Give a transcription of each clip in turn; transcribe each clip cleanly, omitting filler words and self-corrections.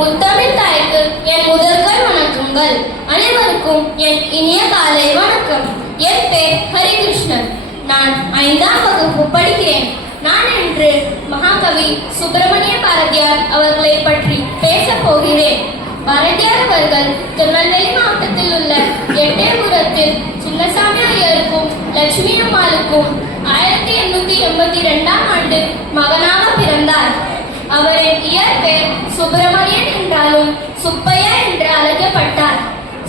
முத்தமிழ் தாய்க்கு என் முதல்கள் வணக்கங்கள். அனைவருக்கும் என் இனிய காலை வணக்கம். என் பேர் ஹரிகிருஷ்ணன். நான் 5ஆம் வகுப்பு படிக்கிறேன். நான் இன்று மகாகவி சுப்பிரமணிய பாரதியார் அவர்களை பற்றி பேசப் போகிறேன். பாரதியார் அவர்கள் திருநெல்வேலி மாவட்டத்தில் உள்ள எட்டயபுரத்தில் சின்னசாமி ஐயருக்கும் லட்சுமி அம்மாளுக்கும் 1882ஆம் ஆண்டு மகனாக பிறந்தார். அவரின் இயற்பெயர் சுப்பிரமணியன் என்றாலும் சுப்பையா என்று அழைக்கப்பட்டார்.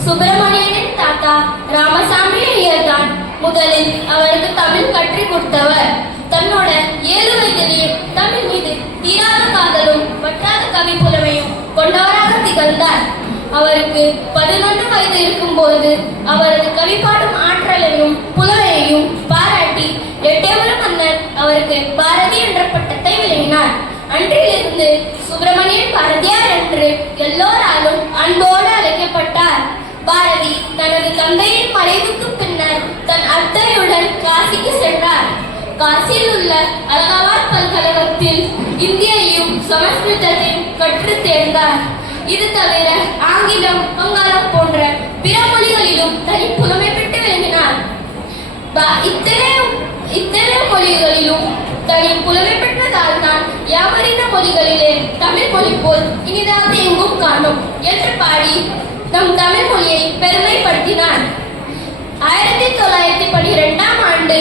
சுப்பிரமணியனின் தாத்தா ராமசாமி ஐயர் தான் முதலில் அவருக்கு தமிழ் கற்றுக் கொடுத்தவர். தன்னோட 7 வயதிலேயே தமிழ் மீது தீராத காதலும் வற்றாத கவி புலமையும் கொண்டவராக திகழ்ந்தார். அவருக்கு 11 வயது இருக்கும்போது அவரது கவி பாடும் ஆற்றலையும் புலமையையும் பாராட்டி எட்டயபுர மன்னர் அவருக்கு பாரதி என்ற பட்டத்தை வழங்கினார். அன்றிலிருந்து சுப்பிரமணியன் பாரதியார் என்று எல்லோராலும் அன்போடு அழைக்கப்பட்டார். பாரதி தனது தந்தையின் மறைவுக்கு பின்னர் தன் அத்தையுடன் காசிக்கு சென்றார். காசியில் உள்ள அலகாபாத் பல்கலைக்கழகத்தில் இந்தியையும் சமஸ்கிருதத்தையும் கற்றுத் தேர்ந்தார். இது தவிர ஆங்கிலம், வங்காளம் போன்ற பிற மொழிகளிலும் தனி புலமை பெற்று விளங்கினார். இத்தனை மொழிகளிலும் தனி புலமை பெற்றதால் தான் யாவரின மொழிகளிலே தமிழ் மொழி போல் இனிதாக எங்கும் காணும் என்று பாடி நம் தமிழ் மொழியை பெருமைப்படுத்தினார். 1912ஆம் ஆண்டு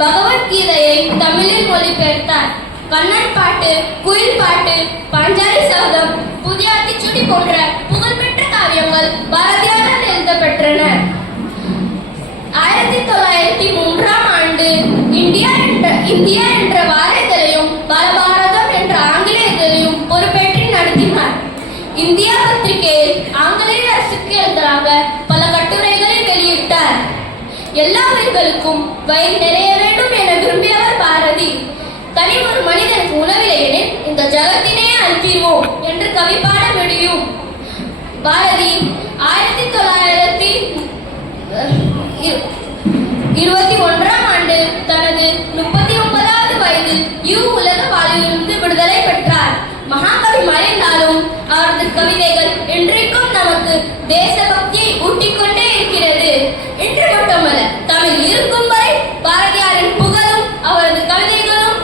பகவத்கீதையை தமிழில் மொழிபெயர்த்தார். கண்ணன் பாட்டு, குயில் பாட்டு, பாஞ்சாலி சபதம், புதிய ஆத்திச்சூடி போன்ற புகழ்பெற்ற காவியங்கள் பாரதியாரால் எழுதப்பெற்றன. 1903ஆம் ஆண்டு இந்தியா என்ற வார இதழையும் பாலபாரதம் என்ற ஆங்கில இதழையும் பொறுப்பேற்று நடத்தினார். இந்தியா பத்திரிகையில் ஆங்கிலேய அரசுக்கு எதிராக பல கட்டுரைகளை வெளியிட்டார். எல்லா உயிர்களுக்கும் வயிறு நிறைய வேண்டும் என விரும்பியவர் பாரதி. தனி ஒரு மனிதனுக்கு உணவில்லையெனில் இந்த ஜகத்தினை அழித்திடுவோம் என்று கவி பாட முடியும். பாரதி 1921ஆம் ஆண்டு தனது 39வது வயதில் உலக வாழ்விலிருந்து விடுதலை பெற்றார். மகாகவி மறைந்தாலும் அவரது கவிதைகள் என்றைக்கும் நமக்கு தேசபக்தியை ஊட்டிக்கொண்டே இருக்கிறது. இன்று மட்டுமல்ல, தமிழ் இருக்கும் வரை பாரதியாரின் புகழும் அவரது கவிதைகளும்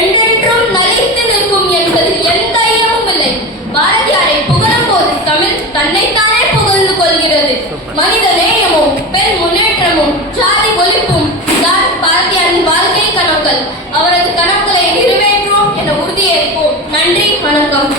என்றென்றும் நிலைத்து நிற்கும் என்பதில் எந்த ஐயமும் இல்லை. பாரதியாரை புகழும் போது தமிழ் தன்னைத்தானே புகழ்ந்து கொள்கிறது. மனித நேயமும் பெண் முன்னேற்றமும் ஜாதி ஒழிப்பும் தான் பாரதியாரின் வாழ்க்கை கனவுகள். அவரது கனவுகளை நிறைவேற்றுவோம் என உறுதியேற்போம். நன்றி, வணக்கம்.